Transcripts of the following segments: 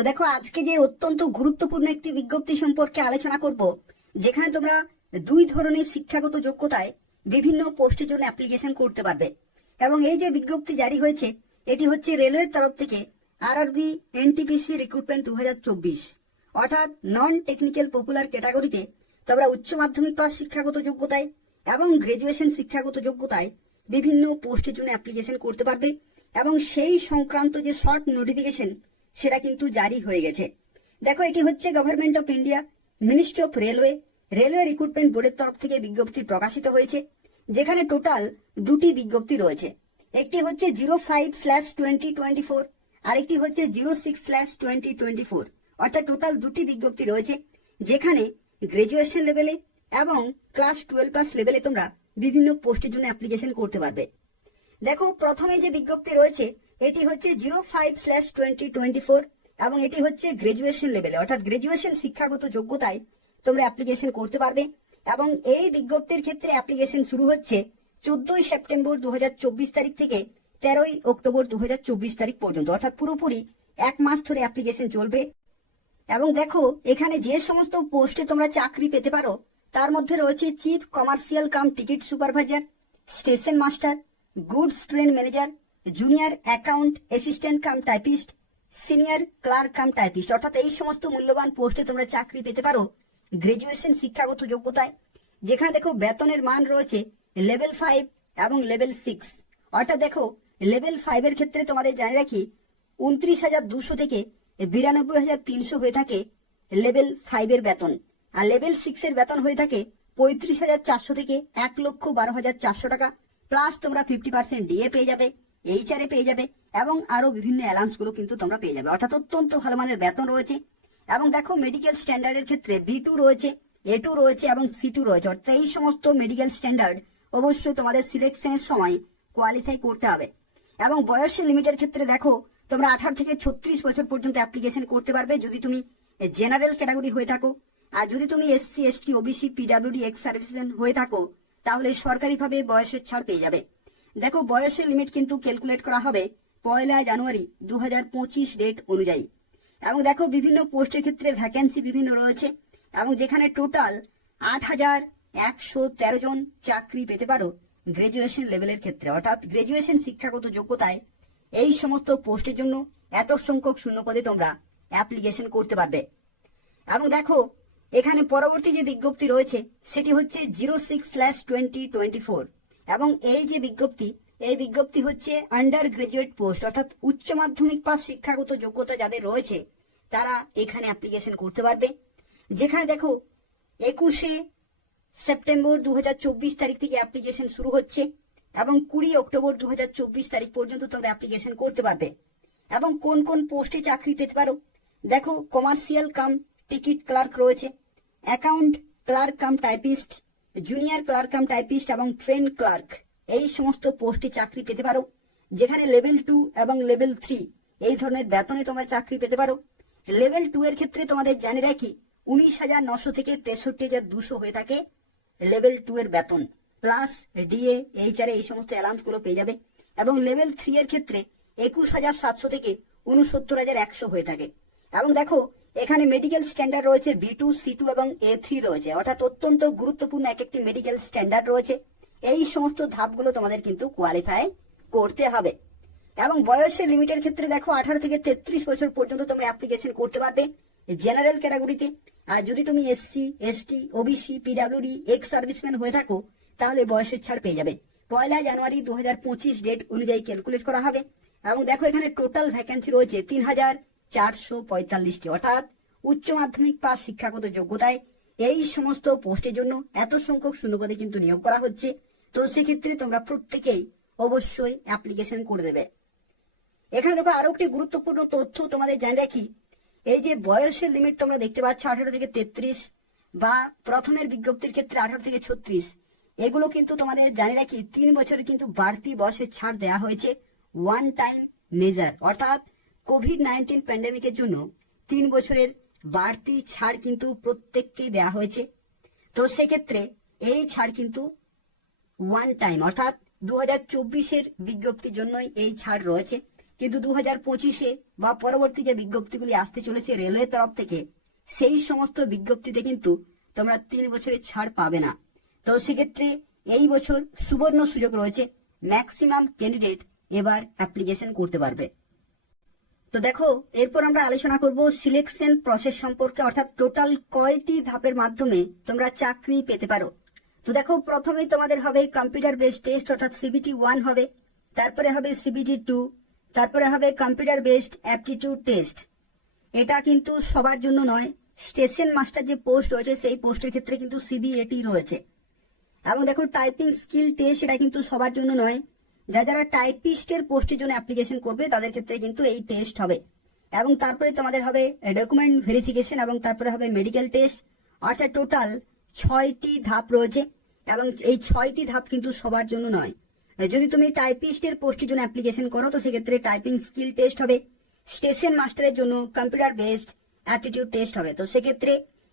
তো দেখো, আজকে যে অত্যন্ত গুরুত্বপূর্ণ একটি বিজ্ঞপ্তি সম্পর্কে আলোচনা করব, যেখানে তোমরা দুই ধরনের শিক্ষাগত যোগ্যতায় বিভিন্ন পোস্টের জন্য অ্যাপ্লিকেশন করতে পারবে। এবং এই যে বিজ্ঞপ্তি জারি হয়েছে, এটি হচ্ছে রেলওয়ের তরফ থেকে আরআরবি এনটিপিসি রিক্রুটমেন্ট 2024, অর্থাৎ নন টেকনিক্যাল পপুলার ক্যাটাগরিতে তোমরা উচ্চ মাধ্যমিক পাস শিক্ষাগত যোগ্যতায় এবং গ্রাজুয়েশন শিক্ষাগত যোগ্যতায় বিভিন্ন পোস্টের জন্য অ্যাপ্লিকেশন করতে পারবে। এবং সেই সংক্রান্ত যে শর্ট নোটিফিকেশন সেটা কিন্তু জারি হয়ে গেছে। দেখো, এটি হচ্ছে government of India, ministry of railway recruitment বোর্ডের তরফ থেকে বিজ্ঞপ্তি প্রকাশিত হয়েছে, যেখানে টোটাল দুটি বিজ্ঞপ্তি রয়েছে। একটি হচ্ছে 05/2024, আরেকটি হচ্ছে 06/2024, অর্থাৎ টোটাল দুটি বিজ্ঞপ্তি রয়েছে, যেখানে গ্রাজুয়েশন লেভেলে এবং ক্লাস 12 পাস লেভেলে তোমরা বিভিন্ন পোস্টের জন্য অ্যাপ্লিকেশন করতে পারবে। দেখো, প্রথমে যে বিজ্ঞপ্তি রয়েছে এটি হচ্ছে 05/2024 এবং এটি হচ্ছে গ্রাজুয়েশন লেভেলে, অর্থাৎ গ্রাজুয়েশন শিক্ষাগত যোগ্যতায় তোমরা অ্যাপ্লিকেশন করতে পারবে। এবং এই বিজ্ঞপ্তির ক্ষেত্রে অ্যাপ্লিকেশন শুরু হচ্ছে 14 সেপ্টেম্বর 2024 তারিখ থেকে 13 অক্টোবর 2024 তারিখ পর্যন্ত, অর্থাৎ পুরোপুরি এক মাস ধরে অ্যাপ্লিকেশন চলবে। এবং দেখো, এখানে যে সমস্ত পোস্টে তোমরা চাকরি পেতে পারো তার মধ্যে রয়েছে chief commercial cum ticket supervisor, station master, goods train manager, junior account assistant cum typist, senior clerk cum typist, অর্থাৎ এই সমস্ত মূল্যবান পোস্টে তোমরা চাকরি পেতে পারো গ্রাজুয়েশন শিক্ষাগত যোগ্যতায়। যেখানে দেখো বেতনের মান রয়েছে লেভেল 5 এবং লেভেল 6, অর্থাৎ দেখো লেভেল 5 এর ক্ষেত্রে তোমাদের জানিয়ে রাখি 29,200 থেকে 92,300 হয়ে থাকে লেভেল 5 এর বেতন, আর লেভেল 6 এর বেতন হয়ে থাকে 35,400 থেকে 1,12,400 টাকা, প্লাস তোমরা 50% ডিএ পেয়ে যাবে, এইচআরএ পেয়ে যাবে এবং আরো বিভিন্ন অ্যালাউন্স গুলো কিন্তু তোমরা পেয়ে যাবে, অর্থাৎ অত্যন্ত ভালো মানের বেতন রয়েছে। এবং দেখো, মেডিকেল স্ট্যান্ডার্ডের ক্ষেত্রে B2 রয়েছে, A2 রয়েছে এবং C2 রয়েছে, অর্থাৎ এই সমস্ত মেডিকেল স্ট্যান্ডার্ড অবশ্যই তোমাদের সিলেকশনের সময় কোয়ালিফাই করতে হবে। এবং বয়সের লিমিটের ক্ষেত্রে দেখো, তোমরা 18 থেকে 36 বছর পর্যন্ত অ্যাপ্লিকেশন করতে পারবে যদি তুমি জেনারেল ক্যাটাগরি হয়ে থাকো। আর যদি তুমি SC ST OBC PWD ex serviceman হয়ে থাকো তাহলে সরকারিভাবে বয়সের ছাড় পেয়ে যাবে। দেখো, বয়সের লিমিট কিন্তু ক্যালকুলেট করা হবে 1 জানুয়ারি 2025 ডেট অনুযায়ী। এবং দেখো, বিভিন্ন পোস্টের ক্ষেত্রে ভ্যাকেন্সি বিভিন্ন রয়েছে, এবং যেখানে টোটাল 8,113 জন চাকরি পেতে পারো গ্রাজুয়েশন লেভেলের ক্ষেত্রে, অর্থাৎ গ্রাজুয়েশন শিক্ষাগত যোগ্যতায় এই সমস্ত পোস্টের জন্য এত সংখ্যক শূন্যপদে তোমরা অ্যাপ্লিকেশন করতে পারবে। এবং দেখো, এখানে পরবর্তী যে বিজ্ঞপ্তি রয়েছে সেটি হচ্ছে 06/2024, এবং এই যে বিজ্ঞপ্তি, এই বিজ্ঞপ্তি হচ্ছে আন্ডার গ্রাজুয়েট পোস্ট, অর্থাৎ উচ্চ মাধ্যমিক পাস শিক্ষাগত যোগ্যতা যাদের রয়েছে তারা এখানে অ্যাপ্লিকেশন করতে পারবে। যেখানে দেখো 21 সেপ্টেম্বর 2024 তারিখ থেকে অ্যাপ্লিকেশন শুরু হচ্ছে এবং 20 অক্টোবর 2024 তারিখ পর্যন্ত তোমরা অ্যাপ্লিকেশন করতে পারবে। এবং কোন কোন পোস্টে চাকরি পেতে পারো, দেখো কমার্শিয়াল কাম টিকিট ক্লার্ক রয়েছে, account clerk cum typist, junior clerk cum typist এবং ট্রেন ক্লার্ক, এই সমস্ত পোস্টে চাকরি পেতে পারো। যেখানে লেভেল 2 এবং লেভেল 3 এই ধরনের বেতনে তোমরা চাকরি পেতে পারো। লেভেল 2 এর ক্ষেত্রে তোমাদের জানিয়ে রাখি 19,900 থেকে 63,200 হয়ে থাকে লেভেল 2 এর বেতন, প্লাস ডিএ এইচআরএ এই সমস্ত অ্যালাউন্স গুলো পেয়ে যাবে। এবং লেভেল 3 এর ক্ষেত্রে 21,700 থেকে 69,100 হয়ে থাকে। এবং দেখো, এখানে মেডিকেল স্ট্যান্ডার্ড রয়েছে B2, C2 এবং A3 রয়েছে, অর্থাৎ অত্যন্ত গুরুত্বপূর্ণ এক একটি মেডিকেল স্ট্যান্ডার্ড রয়েছে। এই সমস্ত ধাপগুলো তোমাদের কিন্তু কোয়ালিফাই করতে হবে। এবং বয়সের লিমিটের ক্ষেত্রে দেখো 18 থেকে 33 বছর পর্যন্ত তোমরা অ্যাপ্লিকেশন করতে পারবে জেনারেল ক্যাটাগরিতে। আর যদি তুমি SC ST OBC PWD ex serviceman হয়ে থাকো তাহলে বয়সের ছাড় পেয়ে যাবে। 1 জানুয়ারি 2025 ডেট অনুযায়ী ক্যালকুলেট করা হবে। এবং দেখো, এখানে টোটাল ভ্যাকেন্সি রয়েছে 3,445টি, অর্থাৎ উচ্চ মাধ্যমিক পাস শিক্ষাগত যোগ্যতায় এই সমস্ত পোস্টের জন্য এত সংখ্যক শূন্যপদে কিন্তু নিয়োগ করা হচ্ছে। তো সেক্ষেত্রে তোমরা প্রত্যেকেই অবশ্যই অ্যাপ্লিকেশন করে দেবে। এখানে দেখো, আরো একটি গুরুত্বপূর্ণ তথ্য তোমাদের জানিয়ে রাখি, এই যে বয়সের লিমিট তোমরা দেখতে পাচ্ছ 18 থেকে 33 বা প্রথমের বিজ্ঞপ্তির ক্ষেত্রে 18 থেকে 36, এগুলো কিন্তু তোমাদের জানিয়ে রাখি 3 বছরের কিন্তু বাড়তি বয়সের ছাড় দেওয়া হয়েছে ওয়ান টাইম মেজার, অর্থাৎ কোভিড-19 প্যান্ডেমিকের জন্য 3 বছরের বাড়তি ছাড় কিন্তু প্রত্যেককে দেওয়া হয়েছে। তো সেক্ষেত্রে এই ছাড় কিন্তু ওয়ান টাইম, অর্থাৎ 2024-এর বিজ্ঞপ্তির জন্যই এই ছাড় রয়েছে। কিন্তু 2025-এ বা পরবর্তী যে বিজ্ঞপ্তিগুলি আসতে চলেছে রেলওয়ে তরফ থেকে, সেই সমস্ত বিজ্ঞপ্তিতে কিন্তু তোমরা 3 বছরের ছাড় পাবে না। তো সেক্ষেত্রে এই বছর সুবর্ণ সুযোগ রয়েছে, ম্যাক্সিমাম ক্যান্ডিডেট এবার অ্যাপ্লিকেশন করতে পারবে। তো দেখো, এরপর আমরা আলোচনা করব সিলেকশন প্রসেস সম্পর্কে, অর্থাৎ টোটাল কয়টি ধাপের মাধ্যমে তোমরা চাকরি পেতে পারো। তো দেখো, প্রথমেই তোমাদের হবে কম্পিউটার বেসড টেস্ট, অর্থাৎ CBT 1 হবে, তারপরে হবে CBT 2, তারপরে হবে কম্পিউটার বেসড অ্যাপটিটিউড টেস্ট। এটা কিন্তু সবার জন্য নয়, স্টেশন মাস্টার যে পোস্ট রয়েছে সেই পোস্টের ক্ষেত্রে কিন্তু CBAT রয়েছে। এবং দেখো, টাইপিং স্কিল টেস্ট, এটা কিন্তু সবার জন্য নয়, যারা টাইপিস্টের পোস্টের জন্য অ্যাপ্লিকেশন করবে তাদের ক্ষেত্রে কিন্তু এই টেস্ট হবে। এবং তারপরে তোমাদের হবে ডকুমেন্ট ভেরিফিকেশন, এবং তারপরে হবে মেডিকেল টেস্ট, অর্থাৎ টোটাল 6টি ধাপ রয়েছে। এবং এই 6টি ধাপ কিন্তু সবার জন্য নয়। যদি তুমি টাইপিস্টের পোস্টের জন্য অ্যাপ্লিকেশন করো তো সেক্ষেত্রে টাইপিং স্কিল টেস্ট হবে, স্টেশন মাস্টারের জন্য কম্পিউটার বেসড অ্যাপটিটিউড টেস্ট হবে। তো সেক্ষেত্রে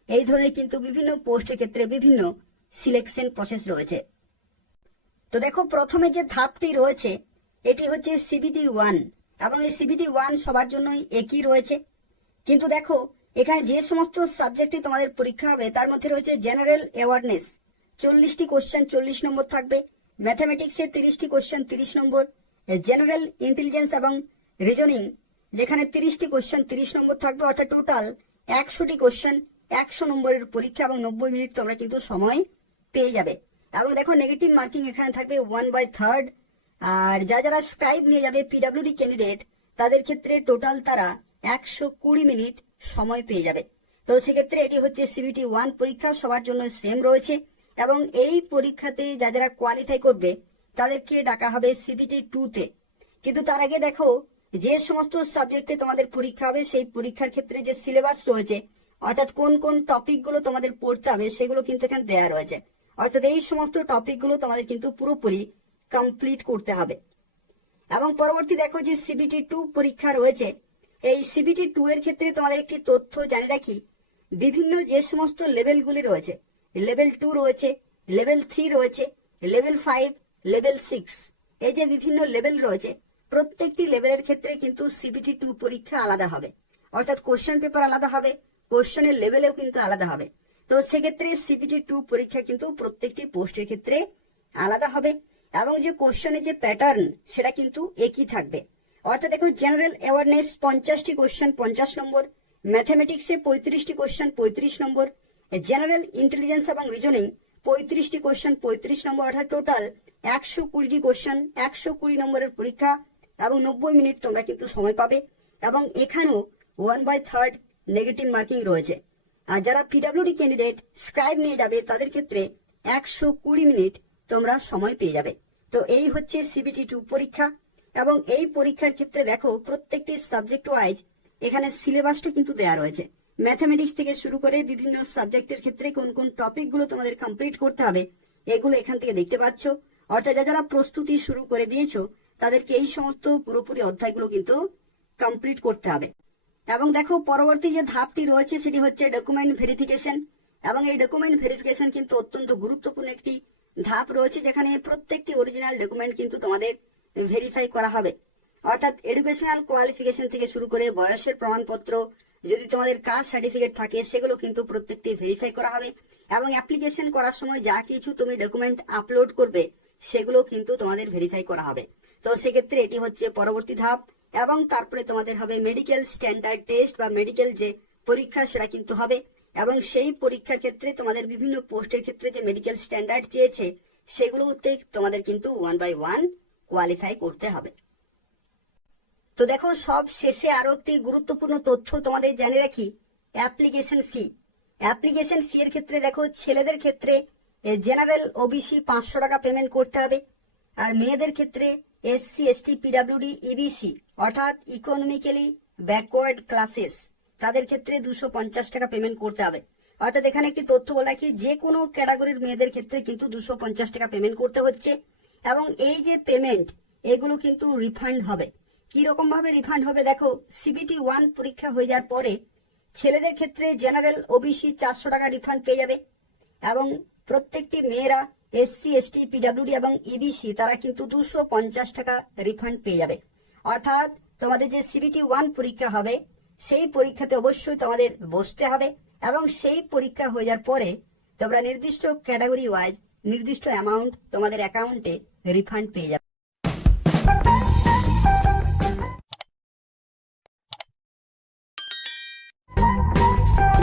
এই ধরনের কিন্তু বিভিন্ন পোস্টের ক্ষেত্রে বিভিন্ন সিলেকশন প্রসেস রয়েছে। তো দেখো, প্রথমে যে ধাপটি রয়েছে এটি হচ্ছে CBT 1, এবং এই CBT 1 সবার জন্যই একই রয়েছে। কিন্তু দেখো, এখানে যে সমস্ত সাবজেক্টে তোমাদের পরীক্ষা হবে তার মধ্যে রয়েছে জেনারেল অ্যাওয়ারনেস, 40টি কোশ্চেন 40 নম্বর থাকবে, ম্যাথামেটিক্সে 30টি কোশ্চেন 30 নম্বর, জেনারেল ইন্টেলিজেন্স এবং রিজনিং যেখানে 30টি কোশ্চেন 30 নম্বর থাকবে, অর্থাৎ টোটাল 100টি কোশ্চেন 100 নম্বরের পরীক্ষা, এবং 90 মিনিট তোমরা কিন্তু সময় পেয়ে যাবে। এবং দেখো, নেগেটিভ মার্কিং এখানে থাকবে 1/3। আর যারা স্ক্রাইব নিয়ে যাবে PWD ক্যান্ডিডেট, তাদের ক্ষেত্রে টোটাল তারা 120 মিনিট সময় পেয়ে যাবে। তো সেক্ষেত্রে এটি হচ্ছে CBT 1 পরীক্ষা, সবার জন্য সেম রয়েছে। এবং এই পরীক্ষাতে যারা কোয়ালিফাই করবে তাদেরকে ডাকা হবে CBT 2-তে। কিন্তু তার আগে দেখো, যে সমস্ত সাবজেক্টে তোমাদের পরীক্ষা হবে সেই পরীক্ষার ক্ষেত্রে যে সিলেবাস রয়েছে, অর্থাৎ কোন কোন টপিকগুলো তোমাদের পড়তে হবে সেগুলো কিন্তু এখানে দেওয়া রয়েছে। অর্থাৎ এই সমস্ত টপিকগুলো তোমাদের কিন্তু পুরোপুরি কমপ্লিট করতে হবে। এবং পরবর্তী দেখো, যে CBT 2 পরীক্ষা রয়েছে, এই CBT 2 এর ক্ষেত্রে তোমাদের একটি তথ্য জানিয়ে রাখি, বিভিন্ন যে সমস্ত লেভেলগুলি রয়েছে, লেভেল 2 রয়েছে, লেভেল 3 রয়েছে, লেভেল 5, লেভেল 6, এই যে বিভিন্ন লেভেল রয়েছে, প্রত্যেকটি লেভেলের ক্ষেত্রে কিন্তু CBT 2 পরীক্ষা আলাদা হবে। অর্থাৎ কোশ্চেন পেপার আলাদা হবে, কোশ্চেনের লেভেলেও কিন্তু আলাদা হবে। তো সেক্ষেত্রে CBT 2 পরীক্ষা কিন্তু প্রত্যেকটি পোস্টের ক্ষেত্রে আলাদা হবে। এবং যে কোশ্চেনের যে প্যাটার্ন সেটা কিন্তু একই থাকবে। অর্থাৎ দেখো, জেনারেল অ্যাওয়ারনেস 50টি কোশ্চেন 50 নম্বর, ম্যাথামেটিক্সে 35টি কোশ্চেন 35 নম্বর, জেনারেল ইন্টেলিজেন্স এবং রিজনিং 35টি কোশ্চেন 35 নম্বর, অর্থাৎ টোটাল 120টি কোশ্চেন 120 নম্বরের পরীক্ষা, এবং 90 মিনিট তোমরা কিন্তু সময় পাবে। এবং এখানেও 1/3 নেগেটিভ মার্কিং রয়েছে। আর যারা PWD ক্যান্ডিডেট স্ক্রাইব নিয়ে যাবে তাদের ক্ষেত্রে 120 মিনিট তোমরা সময় পেয়ে যাবে। তো এই হচ্ছে CBT 2 পরীক্ষা। এবং এই পরীক্ষার ক্ষেত্রে দেখো, প্রত্যেকটি সাবজেক্ট ওয়াইজ এখানে সিলেবাসটা কিন্তু দেওয়া রয়েছে। ম্যাথামেটিক্স থেকে শুরু করে বিভিন্ন সাবজেক্টের ক্ষেত্রে কোন কোন টপিকগুলো তোমাদের কমপ্লিট করতে হবে এগুলো এখান থেকে দেখতে পাচ্ছ। অর্থাৎ যারা প্রস্তুতি শুরু করে দিয়েছো তাদেরকে এই সমস্ত পুরোপুরি অধ্যায়গুলো কিন্তু কমপ্লিট করতে হবে। এবং দেখো, পরবর্তী যে ধাপটি রয়েছে সেটি হচ্ছে ডকুমেন্ট ভেরিফিকেশন। এবং এই ডকুমেন্ট ভেরিফিকেশন কিন্তু অত্যন্ত গুরুত্বপূর্ণ একটি ধাপ রয়েছে, যেখানে প্রত্যেকটি অরিজিনাল ডকুমেন্ট কিন্তু তোমাদের ভেরিফাই করা হবে। অর্থাৎ এডুকেশনাল কোয়ালিফিকেশন থেকে শুরু করে বয়সের প্রমাণপত্র, যদি তোমাদের কাস্ট সার্টিফিকেট থাকে সেগুলো কিন্তু প্রত্যেকটি ভেরিফাই করা হবে। এবং অ্যাপ্লিকেশন করার সময় যা কিছু তুমি ডকুমেন্ট আপলোড করবে সেগুলো কিন্তু তোমাদের ভেরিফাই করা হবে। তো সেক্ষেত্রে এটি হচ্ছে পরবর্তী ধাপ। এবং তারপরে তোমাদের হবে মেডিকেল স্ট্যান্ডার্ড টেস্ট বা মেডিকেল যে পরীক্ষা সেটা কিন্তু হবে। এবং সেই পরীক্ষার ক্ষেত্রে তোমাদের বিভিন্ন পোস্টের ক্ষেত্রে যে মেডিকেল স্ট্যান্ডার্ড চেয়েছে সেগুলোতে তোমাদের কিন্তু 1/1 কোয়ালিফাই করতে হবে। তো দেখো, সব শেষে আরো একটি গুরুত্বপূর্ণ তথ্য তোমাদের জানিয়ে রাখি, অ্যাপ্লিকেশন ফি। অ্যাপ্লিকেশন ফি এর ক্ষেত্রে দেখো, ছেলেদের ক্ষেত্রে জেনারেল OBC 500 টাকা পেমেন্ট করতে হবে। আর মেয়েদের ক্ষেত্রে SC ST PWD EBC অর্থাৎ ইকোনমিক্যালি ব্যাকওয়ার্ড ক্লাসেস, তাদের ক্ষেত্রে 250 টাকা পেমেন্ট করতে হবে। অর্থাৎ এখানে একটি তথ্য বলা কি, যে কোনো ক্যাটাগরির মেয়েদের ক্ষেত্রে কিন্তু 250 টাকা পেমেন্ট করতে হচ্ছে। এবং এই যে পেমেন্ট এগুলো কিন্তু রিফান্ড হবে। কি রকম ভাবে রিফান্ড হবে দেখো, CBT 1 পরীক্ষা হয়ে যাওয়ার পরে ছেলেদের ক্ষেত্রে জেনারেল OBC 400 টাকা রিফান্ড পেয়ে যাবে। এবং প্রত্যেকটি মেয়েরা SC ST PWD এবং EBC তারা কিন্তু 250 টাকা রিফান্ড পেয়ে যাবে। অর্থাৎ তোমাদের যে CBT-1 পরীক্ষা হবে সেই পরীক্ষাতে অবশ্যই তোমাদের বসতে হবে এবং সেই পরীক্ষা হয়ে যাওয়ার পরে তোমরা নির্দিষ্ট ক্যাটাগরি ওয়াইজ নির্দিষ্ট অ্যামাউন্ট তোমাদের অ্যাকাউন্টে রিফান্ড পেয়ে যাবে।